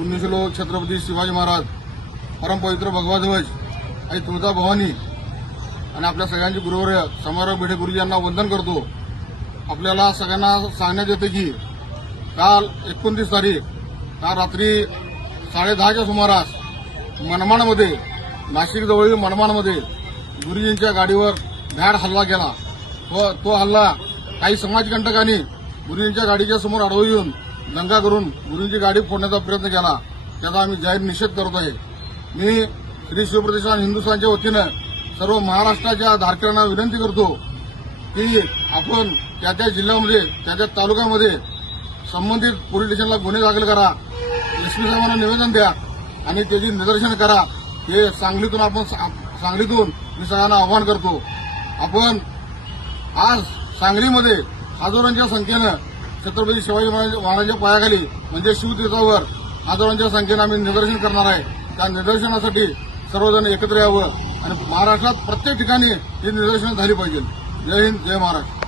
पुण्यश्लोक छत्रपती शिवाजी महाराज परमपवित्र भगवा ध्वज आणि तुळजा भवानी आणि आपल्या सगळ्यांची गुरुवर्य समारोह भेटे गुरुजी यांना वंदन करतो. आपल्याला सगळ्यांना सांगण्यात येते की काल एकोणतीस तारीख काल रात्री साडेदहाच्या सुमारास मनमाडमध्ये नाशिकजवळील मनमाडमध्ये गुरुजींच्या गाडीवर भ्याड हल्ला केला. व तो हल्ला काही समाजकंटकांनी गुरुजींच्या गाडीच्या समोर अडवून येऊन दंगा करून गुरुंची गाडी फोडण्याचा प्रयत्न केला. त्याचा आम्ही जाहीर निषेध करत आहे. मी श्री शिवप्रतिष्ठान हिंदुस्थानच्या वतीनं सर्व महाराष्ट्राच्या धारकऱ्यांना विनंती करतो की आपण त्या त्या जिल्ह्यामध्ये त्या त्या तालुक्यामध्ये संबंधित पोलीस स्टेशनला गुन्हे दाखल करा. एसपी साहेबांना निवेदन द्या आणि त्याची निदर्शन करा. हे सांगलीतून आपण सांगलीतून मी सगळ्यांना आवाहन करतो. आपण आज सांगलीमध्ये हजारोंच्या संख्येनं छत्रपती शिवाजी महाराज महाराजांच्या पायाखाली म्हणजे शिवतीर्थावर हजारोंच्या संख्येनं आम्ही निदर्शन करणार आहे. त्या निदर्शनासाठी सर्वजण एकत्र यावं आणि महाराष्ट्रात प्रत्येक ठिकाणी ही निदर्शनं झाली पाहिजे जय हिंद जय महाराष्ट्र.